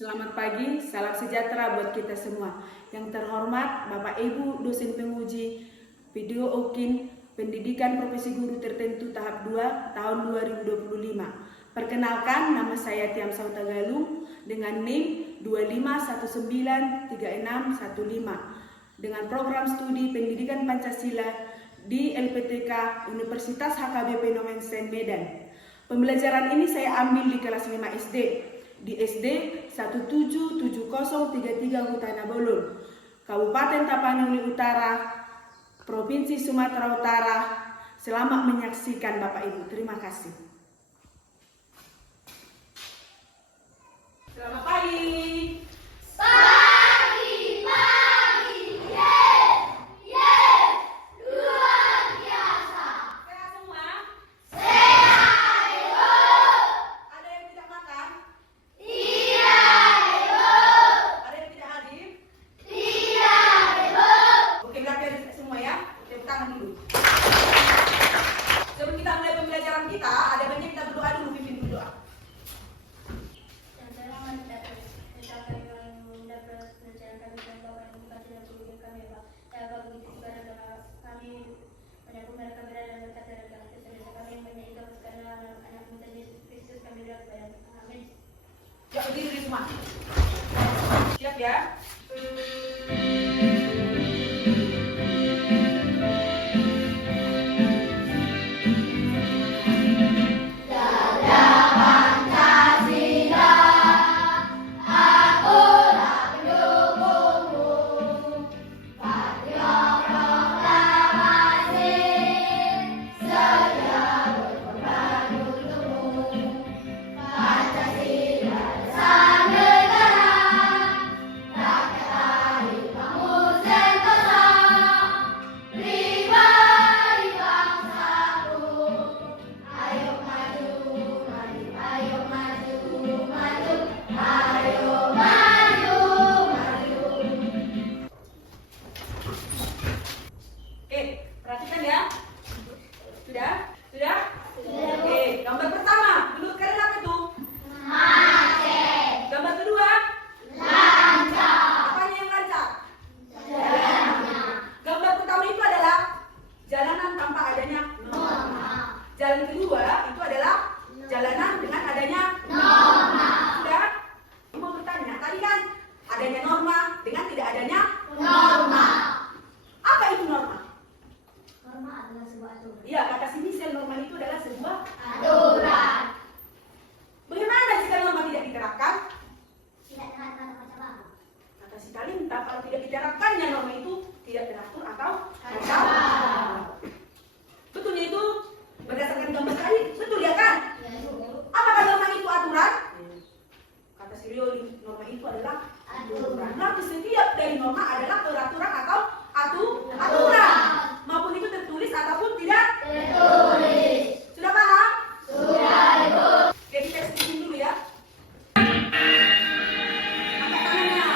Selamat pagi, salam sejahtera buat kita semua. Yang terhormat Bapak Ibu dosen penguji video UKIN Pendidikan Profesi Guru Tertentu tahap 2 tahun 2025. Perkenalkan, nama saya Tiam Sauta Galung dengan NIM 25193615 dengan program studi Pendidikan Pancasila di LPTK Universitas HKBP Nomensen Medan. Pembelajaran ini saya ambil di kelas 5 SD. Di SD 177033 Huta Bolon, Kabupaten Tapanuli Utara, Provinsi Sumatera Utara. Selamat menyaksikan Bapak Ibu. Terima kasih. Selamat pagi. Ya, berdiri semua. Siap ya? Perhatikan ya. Sudah? Sudah? Sudah. Oke, gambar pertama, menurut kalian apa itu? Macet. Gambar kedua? Lancar. Apanya yang lancar? Jalannya. Gambar pertama itu adalah jalanan tanpa adanya norma. Jalan kedua itu adalah jalanan dengan adanya norma. Sudah? Mau bertanya, tadi kan adanya norma dengan tidak adanya norma. Apa itu norma? Norma adalah sebuah aturan. Iya, kata sini sel norma itu adalah sebuah aturan. Bagaimana jika norma tidak diterapkan? Tidak terhadap masalah. Kata si Kalinta, kalau tidak diterapkannya norma itu tidak teratur atau kacau. Betulnya itu berdasarkan gambar tadi, betul ya kan? Apakah norma itu aturan? Kata si Rio, norma itu adalah aturan. Berarti setiap dari norma adalah peraturan atau aturan. Maupun itu tertulis ataupun tidak tertulis. Sudah paham? Sudah, Ibu. Oke, kita sedikit dulu ya. Angkat tangannya.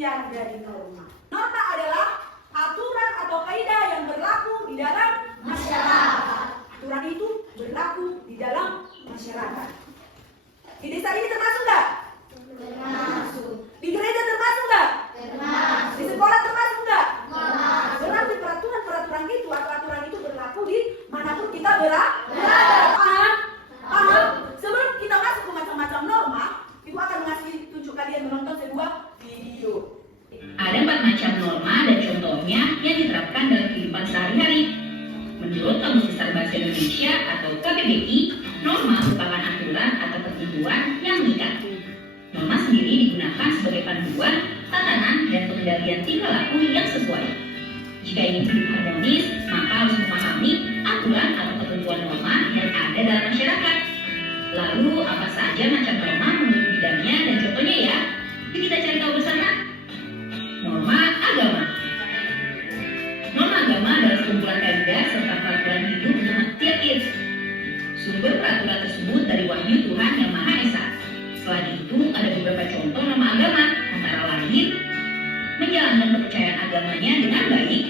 pengertian dari norma. Norma adalah aturan atau kaidah yang berlaku di dalam masyarakat. Aturan itu berlaku di dalam masyarakat. Di desa ini termasuk nggak? Termasuk. Di gereja termasuk nggak? Termasuk. Di sekolah termasuk nggak? Termasuk. Berarti peraturan-peraturan itu atau aturan itu berlaku di manapun kita berada. Paham? Paham? Sebelum kita masuk ke macam-macam norma, Ibu akan mengasih tunjuk kalian menonton sebuah video. Ada 4 macam norma dan contohnya yang diterapkan dalam kehidupan sehari-hari. Menurut Kamus Besar Bahasa Indonesia atau KBBI, norma merupakan aturan atau ketentuan yang mengikat. Norma sendiri digunakan sebagai panduan, tatanan, dan pengendalian tingkah laku yang sesuai. Jika ingin hidup harmonis, maka harus memahami aturan atau ketentuan norma yang ada dalam masyarakat. Lalu, apa saja macam norma menurut bidangnya dan contohnya ya? Yuk kita cari tahu bersama. Norma agama. Norma agama adalah sekumpulan kaidah serta peraturan hidup umat tiap-tiap. Sumber peraturan tersebut dari wahyu Tuhan Yang Maha Esa. Selain itu, ada beberapa contoh norma agama, antara lain menjalankan kepercayaan agamanya dengan baik,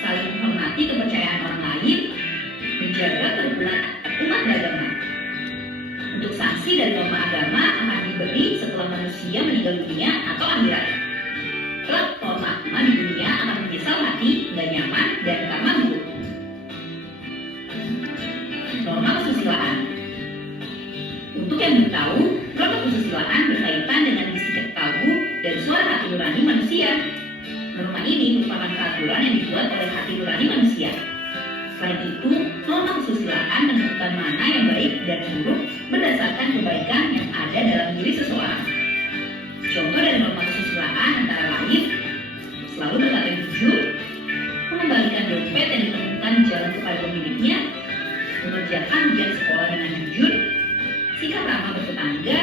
saling menghormati kepercayaan orang lain, menjaga kerukunan umat beragama. Untuk sanksi dari norma agama akan diberi setelah manusia meninggal dunia atau akhirat. Kelak norma agama di dunia akan menyesal hati, nggak nyaman, dan karma buruk. Norma kesusilaan. Untuk yang belum tahu, norma kesusilaan berkaitan dengan isi tahu dan suara hati nurani manusia. Norma ini merupakan peraturan yang dibuat oleh hati nurani manusia. Selain itu, norma kesusilaan menentukan mana yang baik dan buruk berdasarkan kebaikan yang ada dalam diri seseorang. Contoh dari norma kesusilaan antara lain, selalu berkata jujur, mengembalikan dompet yang ditemukan di jalan kepada pemiliknya, mengerjakan ujian sekolah dengan jujur, sikap ramah bertetangga,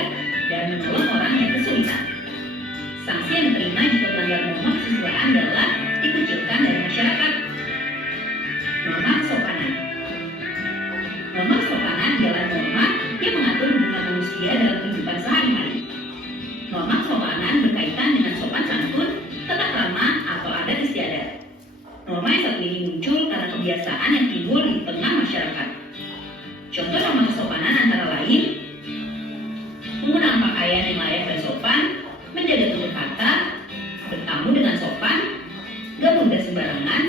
dan menolong orang yang kesulitan. Sanksi yang diterima jika melanggar norma kesusilaan adalah dikucilkan dari masyarakat. Norma kesopanan. Norma kesopanan adalah norma yang mengatur hubungan manusia dalam kehidupan sehari-hari. Norma kesopanan berkaitan dengan sopan santun, tata krama, atau adat istiadat. Norma yang satu ini muncul karena kebiasaan yang timbul di tengah masyarakat. Contoh norma kesopanan antara lain menggunakan pakaian yang layak dan sopan, menjaga tutur kata, bertamu dengan sopan, gak mudah sembarangan,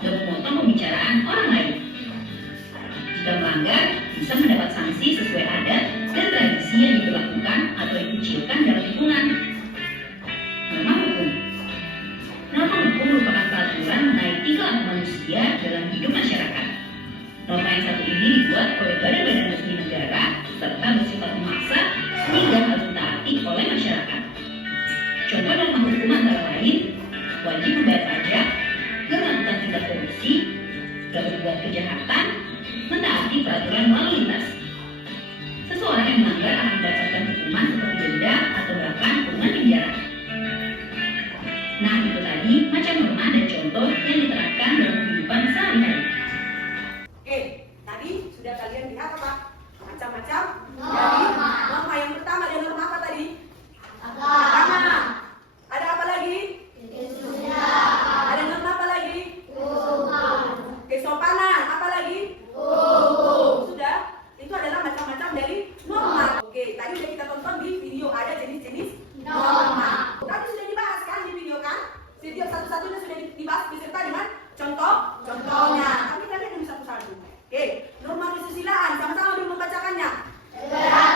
gak memotong pembicaraan orang lain. Jika melanggar, bisa mendapat sanksi sesuai adat dan tradisi yang diberlakukan atau dikucilkan dalam lingkungan. Norma hukum. Norma hukum merupakan peraturan mengenai tingkah laku manusia dalam hidup masyarakat. Norma yang satu ini dibuat oleh badan-badan resmi negara serta bersifat memaksa sehingga harus ditaati oleh masyarakat. Contoh norma hukum antara lain wajib membayar pajak, gak melakukan tindak korupsi, gak berbuat kejahatan, mentaati peraturan lalu lintas. Seseorang yang melanggar akan mendapatkan hukuman seperti denda atau bahkan kurungan penjara. Nah, itu tadi macam norma dan contoh yang diterapkan dalam kehidupan sehari-hari. Oke, tadi sudah kalian lihat apa? Macam-macam Norma. dari norma yang pertama dan norma apa tadi? Agama. Agama. Ada apa lagi? Kesusilaan. Ada norma apa lagi? Tuhan. Kesopanan. Apa lagi? Hukum. Sudah? Itu adalah macam-macam dari norma. Oke, tadi sudah kita tonton di video ada jenis-jenis Norma. Tadi sudah dibahas kan di video kan? Video satu-satunya sudah dibahas beserta dengan contohnya. Tapi kalian yang satu-satu. Oke, norma kesusilaan. Sama-sama dulu membacakannya. Berat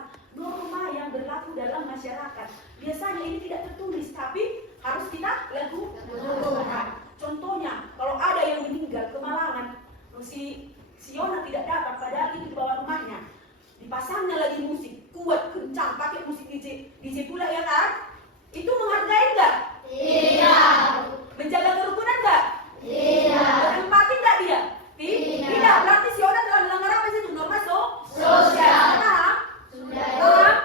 adalah norma yang berlaku dalam masyarakat. Biasanya ini tidak tertulis, tapi harus kita lakukan. Contohnya, kalau ada yang meninggal kemalangan, si Yona tidak dapat, padahal itu di bawah rumahnya. Dipasangnya lagi musik, kuat, kencang, pakai musik DJ pula ya kan? Itu menghargai enggak? Tidak. Menjaga kerukunan enggak? Tidak. Berempati enggak dia? Tidak. Tidak, berarti si Yona telah melanggar apa itu? Norma Sosial. Paham? Sudah. Paham?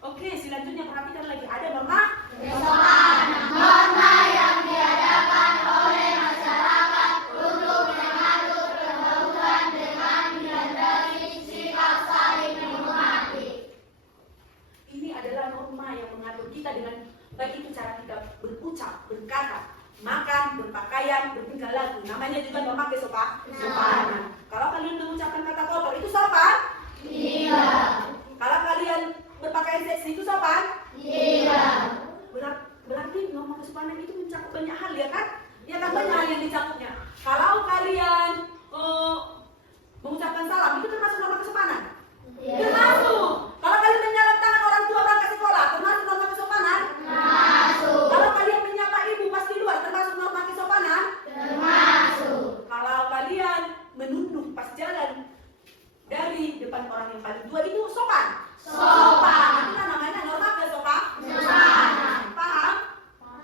Oke, selanjutnya perhatikan lagi, ada norma Kesopanan. Norma yang diadakan oleh masyarakat untuk mengatur pergaulan dengan menyadari sikap saling menghormati. ini adalah norma yang mengatur kita dengan baik itu cara kita berucap, berkata, makan, berpakaian, bertingkah laku. Namanya juga norma kesopanan. Kalau kalian mengucapkan kata kotor itu sopan? Tidak. Kalau kalian berpakaian seksi itu sopan? Tidak. Berarti norma kesopanan itu mencakup banyak hal ya kan? Ya kan, banyak hal yang dicakupnya. Kalau kalian mengucapkan salam itu termasuk norma kesopanan? Termasuk. Kalau kalian menyalap tangan orang tua berangkat sekolah termasuk norma kesopanan? Termasuk. Kalau kalian menyapa ibu pas di luar termasuk norma kesopanan? Termasuk. Kalau kalian menunduk pas jalan dari depan orang yang paling tua itu sopan? Sopan. Itu namanya norma Kesopanan. Paham?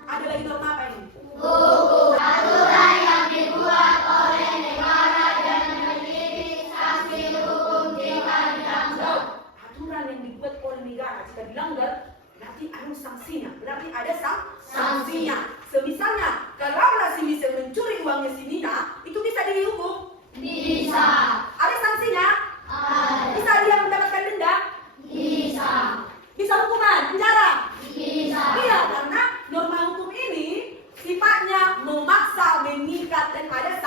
Ada lagi norma apa ini? Hukum. Aturan yang dibuat oleh negara dan memiliki sanksi hukum jika dilanggar. Aturan yang dibuat oleh negara jika dilanggar berarti ada sanksinya. Berarti ada sanksinya. Semisalnya kalau si Misil mencuri uangnya si Nina, itu bisa dihukum? Bisa. Ada sanksinya? Ada. Bisa dia mendapatkan denda? Bisa. Bisa hukuman penjara? Bisa. Iya, karena norma hukum ini sifatnya memaksa, mengikat, dan ada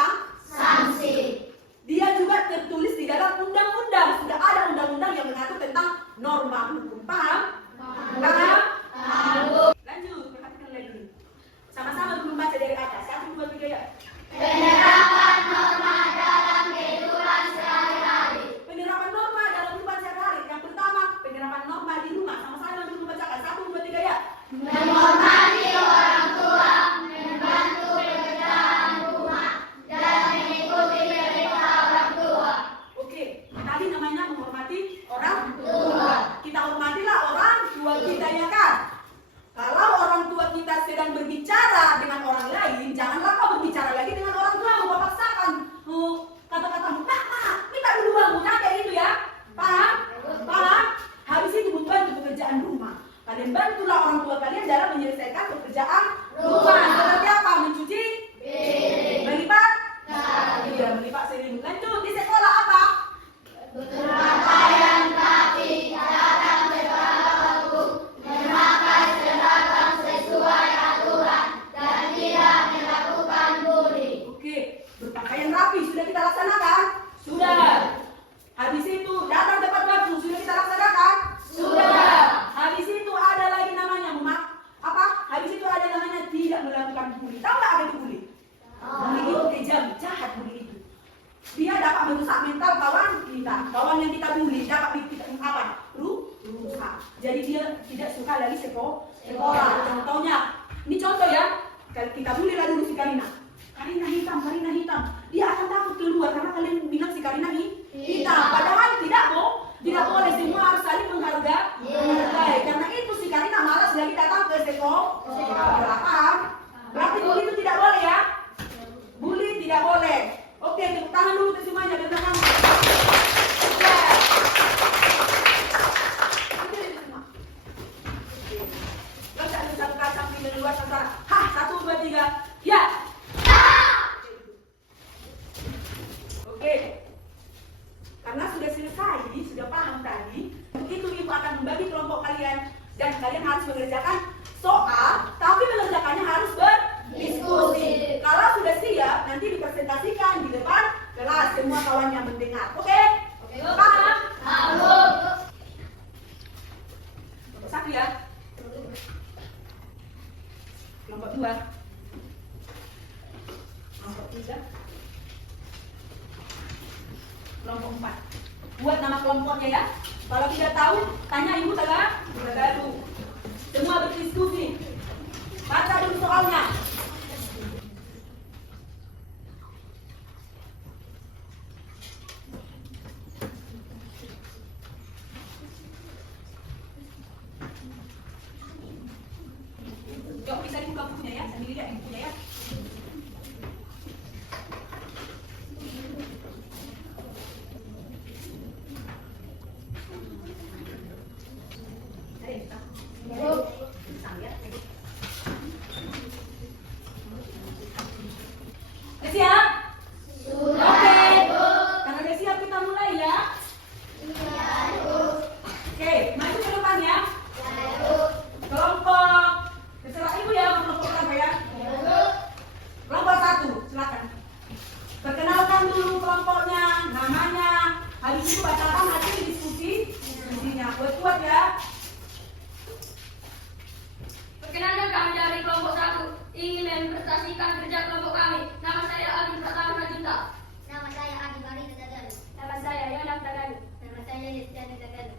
Sanksi. dia juga tertulis di dalam undang-undang. Sudah ada undang-undang yang mengatur tentang norma hukum. Paham? Paham? Lalu. Lanjut, perhatikan lagi. Sama-sama dulu baca dari atas. 1, 2, 3 ya. Penerapan norma dalam kehidupan sehari-hari. Penerapan norma dalam kehidupan sehari-hari. Yang pertama, penerapan norma di rumah. Sama-sama dulu bacakan. 1, 2, 3 ya. Menghormati orang tua, membantu pekerjaan rumah, dan mengikuti perintah orang tua. Oke, tadi namanya menghormati orang Tua. Kita hormatilah orang tua kita ya kan. Kalau orang tua kita sedang berbicara dengan orang lain, janganlah kau berbicara lagi dengan orang tua. Kau paksakan kata-kata minta dulu bang, kayak gitu ya. Paham? Paham? Habis itu membantu pekerjaan rumah. Kalian bantulah orang tua kalian dalam menyelesaikan pekerjaan rumah. Seperti apa? Mencuci, Piring. melipat, Kayu. iya melipat selimut. Lanjut, di sekolah apa? Berpakaian rapi, datang tepat waktu, memakai seragam sesuai aturan, dan tidak melakukan bullying. Oke, berpakaian rapi sudah kita laksanakan? Sudah. Habis itu datang tepat waktu sudah kita laksanakan? Sudah. Habis itu ada lagi namanya Habis itu ada namanya tidak melakukan bully. Tahu nggak apa itu bully? Bully itu kejam, jahat bully itu. Dia dapat merusak mental kawan kita. Kawan yang kita bully dapat kita apa? Rusak. Jadi dia tidak suka lagi sekolah. Contohnya, ini contoh ya. Kalau kita bully lah dulu si Karina. Karina hitam. Dia akan takut keluar karena kalian bilang si Karina hitam. Padahal tidak boleh, semua harus saling menghargai. Karena itu si Karina malas lagi datang ke sekolah. Paham? Berarti bully itu tidak boleh ya? Bully tidak boleh. Oke, tepuk tangan dulu untuk semuanya. Biar tangan. Oke. Oke, semua. Baca satu kaca di luar sana. 1, 2, 3. Ya. Oke. Karena sudah selesai, sudah paham tadi, begitu ibu akan membagi kelompok kalian dan kalian harus mengerjakan soal, tapi mengerjakannya harus berdiskusi. Kalau sudah siap, nanti dipresentasikan di depan kelas semua kawan yang mendengar. Oke? Paham? Lalu. Kelompok 1 ya. Kelompok 2. Kelompok 3. Kelompok 4. Buat nama kelompoknya ya. Kalau tidak tahu, tanya ibu Tagadu. Semua berdiskusi. Baca dulu soalnya. Yuk, bisa dibuka bukunya ya, sambil lihat bukunya ya. Udah siap? Sudah, Oke. Bu. Karena udah siap kita mulai ya. Iya, Bu. Oke, maju ke depan ya. Ya, Bu. Kelompok, terserah ibu ya kelompok apa ya. Ya, Bu. Kelompok 1, silakan. Perkenalkan dulu kelompoknya, namanya. Habis itu bacakan hasil diskusi. Diskusinya kuat ya. Perkenalkan, kami dari kelompok 1 ingin mempresentasikan kerja kelompok kami. Nama saya Adi Pratama Rajinta. Nama saya Adi Marina Tagalu. Nama saya Yonaf Tagalu. Nama saya Yestiani Tagalu.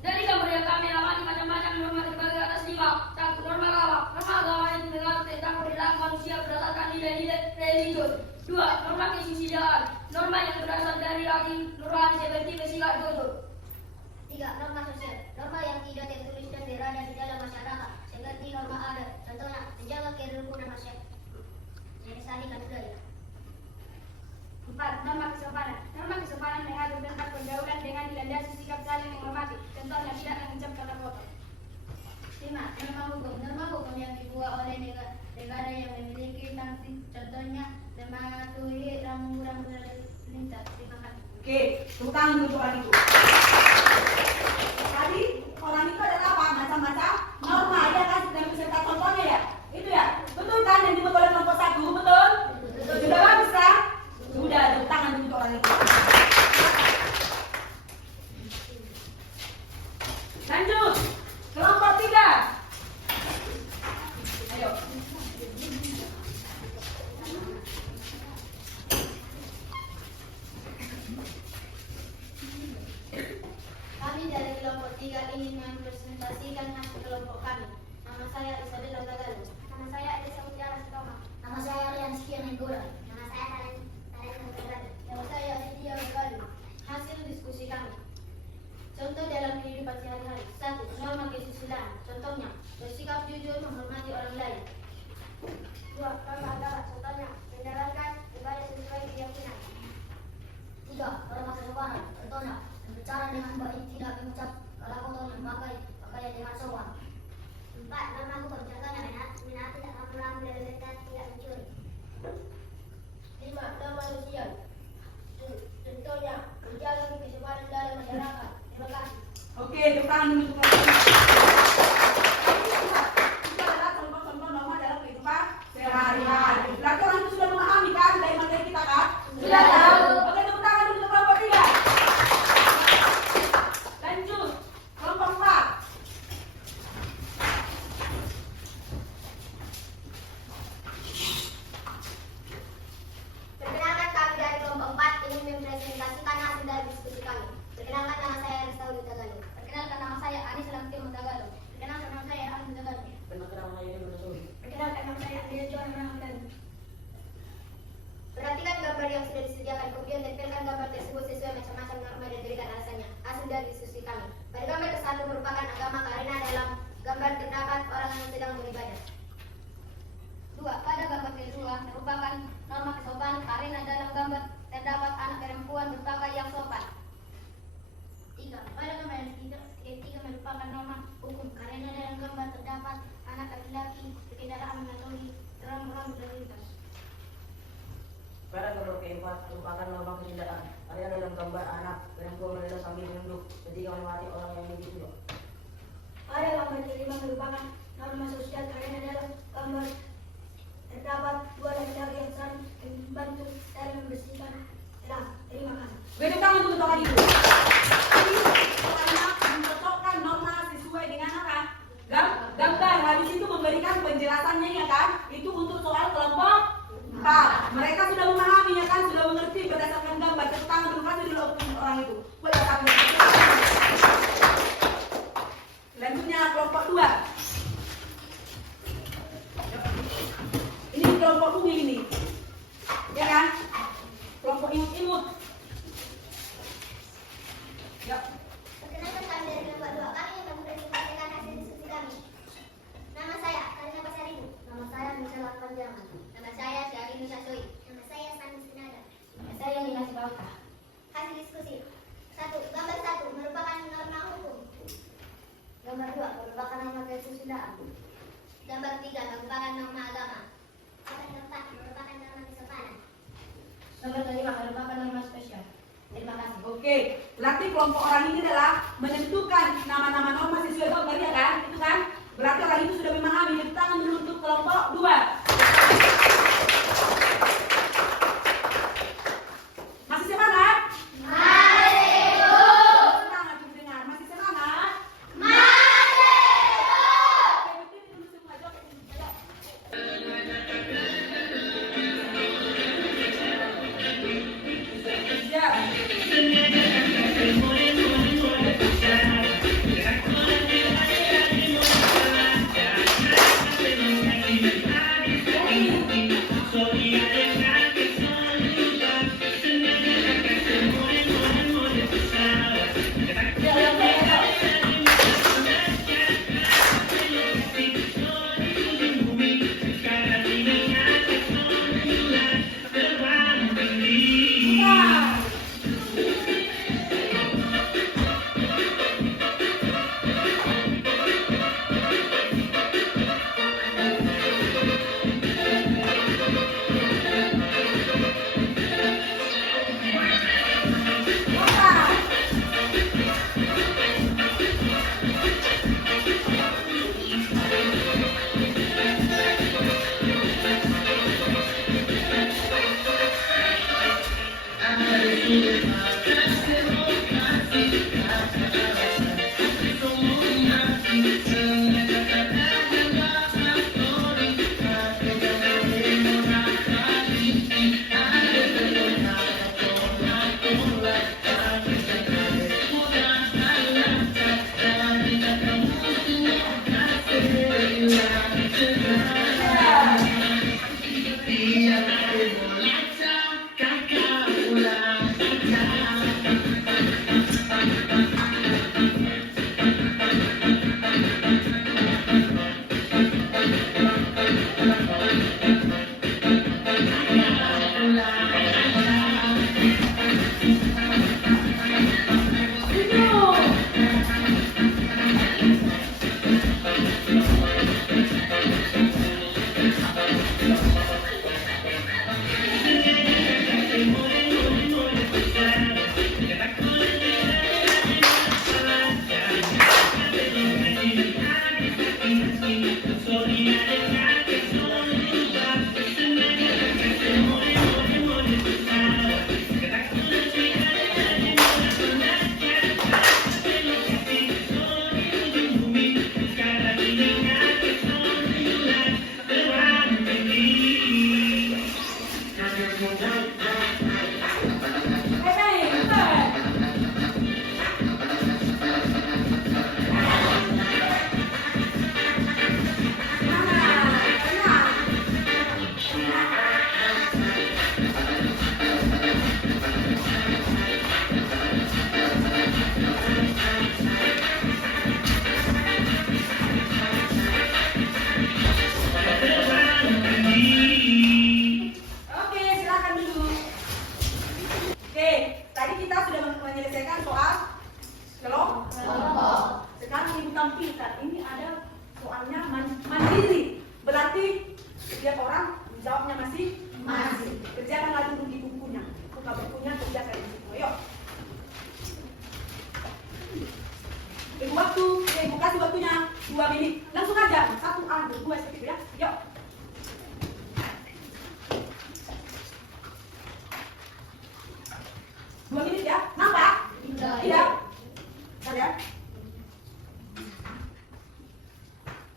Dari gambar yang kami amati macam-macam norma terbagi atas 5. 1. Norma agama. Norma agama yang mengatur tentang perilaku manusia berdasarkan nilai-nilai religius. 2. Norma kesusilaan. Norma yang berasal dari lagi nurani seperti bersikap jujur. 3. Norma sosial. Norma yang tidak tertulis dan berada di dalam masyarakat, seperti norma adat. Contohnya, menjaga kerukunan masyarakat. Melestarikan budaya. 4. Norma kesopanan. Norma kesopanan mengatur tentang pergaulan dengan dilandasi sikap saling menghormati. Contohnya tidak mengucapkan kata kotor. 5. Norma hukum. Norma hukum yang dibuat oleh negara yang memiliki sanksi. Contohnya, mematuhi rambu-rambu lalu lintas. Terima kasih. Oke, tepuk tangan dulu untuk orang itu. Tadi orang itu adalah apa? Macam-macam norma ya kan? Dan beserta contohnya ya. Itu ya. Betul kan yang dibuat oleh kelompok 1? Betul? Sudah bagus kan? Sudah, tepuk tangan dulu untuk orang itu. Lanjut. Kelompok 3. Ayo. Kami dari kelompok 3 ingin mempresentasikan hasil kelompok kami. Nama saya Isabella Tagalu. Nama saya Elisa Mutiara Sitoma. Nama saya Rian Sekian Nenggora. Nama saya Karen Tagalu. Nama saya Aditya Tagalu. Hasil diskusi kami. Contoh dalam kehidupan sehari-hari. 1. Norma kesusilaan. Contohnya, bersikap jujur menghormati orang lain. 2. Norma agama. Contohnya menjalankan ibadah sesuai keyakinan. 3. Norma kesopanan. Contohnya, berbicara dengan baik, tidak mengucap kata kotor, memakai pakaian dengan sopan. 4. Norma hukum. Contohnya, menaati rambu-rambu lalu lintas, tidak mencuri. 5. Norma sosial. Contohnya menjaga kesopanan dalam masyarakat. Terima kasih. Oke, tepuk tangan dulu untuk kelompok 3. Itu adalah contoh-contoh norma dalam kehidupan sehari-hari. Berarti orang itu sudah memahami kan dari materi kita kan? Sudah tahu. Oke, tepuk tangan dulu untuk kelompok 3. Lanjut, kelompok 4. Perkenalkan, kami dari kelompok 4 ingin mempresentasikan hasil dari diskusi kami. Perkenalkan, nama saya Ristauli Tagalu. Perkenalkan, nama saya Anis Lamtimo Tagalu. Perkenalkan, nama saya Anis Tagalu. Perkenalkan, nama saya Andrea Johan Rahmatani. Perhatikan gambar yang sudah disediakan, kemudian tempelkan gambar tersebut sesuai macam-macam norma dan berikan alasannya. Hasil dari diskusi kami. Pada gambar ke-1 merupakan agama karena dalam gambar terdapat orang yang sedang beribadah. 2. Pada gambar kedua merupakan norma kesopanan karena dalam gambar terdapat anak perempuan berpakaian yang sopan. 3. Pada gambar yang ketiga merupakan norma hukum karena dalam gambar terdapat anak laki-laki berkendaraan mematuhi rambu-rambu lalu lintas. Pada gambar keempat merupakan norma ketindakan. Karena dalam gambar anak perempuan berada sambil menunduk ketika melewati orang yang begitu. Pada gambar kelima merupakan norma sosial karena dalam gambar terdapat dua laki-laki yang saling membantu dalam membersihkan elang. Terima kasih. Beri tangan dulu untuk orang itu. Jadi, soalnya mencocokkan norma sesuai dengan apa? Gambar. Habis itu memberikan penjelasannya ya kan? Itu untuk soal kelompok 4. Mereka sudah memahami ya kan? Sudah mengerti berdasarkan gambar. Tepuk tangan dulu kasih dulu untuk orang itu. Berdasarkan Yuk. Perkenalkan kami dari kelompok 2. Kami yang akan mempresentasikan hasil diskusi kami. Nama saya Karina Pasaribu. Nama saya Michelle Panjangan. Nama saya Syari Nusasoi. Nama saya Sani Sinada. Nama saya Nina Sibauka. Hasil diskusi. 1. Gambar 1 merupakan norma hukum. Gambar 2 merupakan norma kesusilaan. Gambar 3 merupakan norma agama. Gambar 4 merupakan norma kesopanan. Gambar 5 merupakan norma spesial. Terima kasih. Oke, berarti kelompok orang ini adalah menentukan nama-nama norma sesuai gambar ya kan? Itu kan? Berarti orang itu sudah memahami. Tepuk tangan dulu untuk kelompok 2. Masih semangat? Semangat mendengar. Masih semangat? Oke, berdiri dulu semua. Joget dulu. Ayo.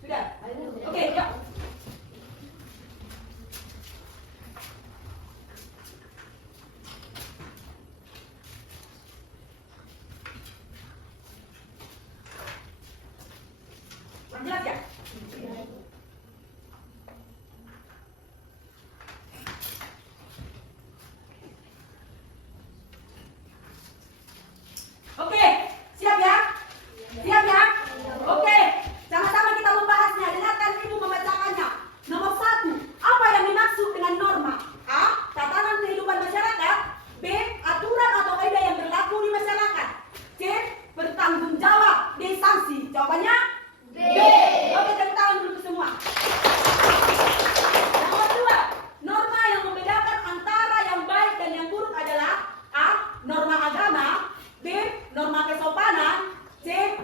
Siap. Jelas ya? Oke.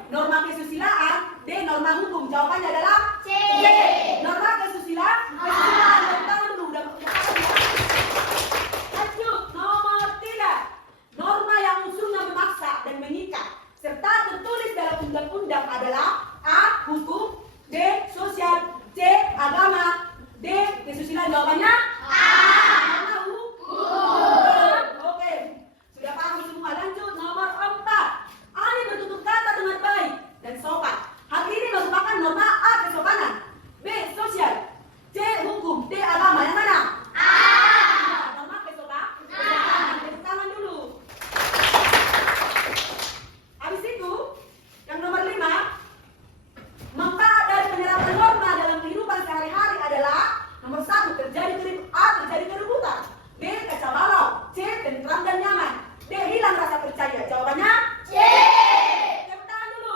norma kesusilaan. D. Norma hukum. Jawabannya adalah C. Norma kesusilaan. Kesusilaan. Tangan dulu. Lanjut. Nomor 3. Norma yang unsurnya memaksa dan mengikat serta tertulis dalam undang-undang adalah A. Hukum. D. Sosial. C. Agama. D. Kesusilaan. Jawabannya norma hukum. Oke. Sudah paham semua. Lanjut. Nomor 4. Ahli bertutur kata dengan baik dan sopan. Hal ini merupakan norma A. Kesopanan. B. Sosial. C. Hukum. D. Agama. Yang mana? Norma kesopanan. Tepuk tangan dulu. Habis itu, yang nomor 5, manfaat dari penerapan norma dalam kehidupan sehari-hari adalah nomor 1, terjadi keributan. B. Kacau balau. C. Tentram dan nyaman. D. Hilang rasa percaya. Jawabannya C. tepuk tangan dulu.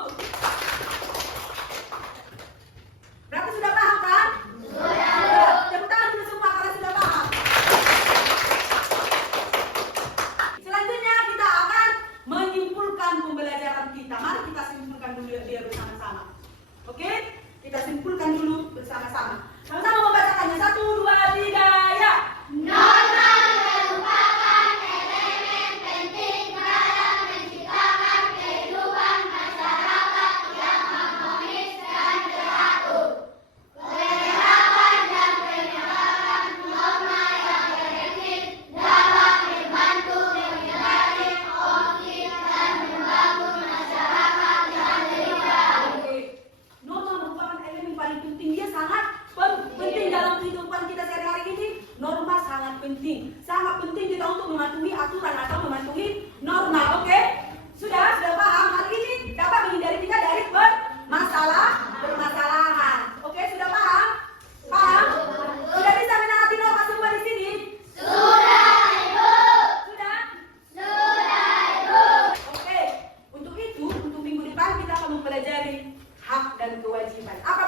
Berarti sudah paham kan? Sudah. Tepuk tangan dulu semua karena sudah paham. Selanjutnya kita akan menyimpulkan pembelajaran kita. Mari kita simpulkan dulu dia bersama-sama. Oke? Kita simpulkan dulu bersama-sama. Sama-sama membacakannya. 1, 2, 3, ya. Norma merupakan elemen penting dalam menciptakan kehidupan masyarakat yang harmonis dan teratur. Penerapan dan penyebaran norma yang efektif dapat membantu menghindari konflik dan membangun masyarakat yang lebih baik. Oke. Norma merupakan elemen paling penting. Dia sangat penting dalam kehidupan kita sehari-hari ini. Norma sangat penting. Sangat penting kita untuk mematuhi aturan atau mematuhi norma. Oke? Sudah paham? Hal ini dapat menghindari kita dari permasalahan. Oke, sudah paham? Paham? Sudah bisa menaati norma semua di sini? Sudah, Ibu. Sudah? Sudah, Ibu. Oke. Untuk itu, untuk minggu depan kita akan mempelajari hak dan kewajiban. Apa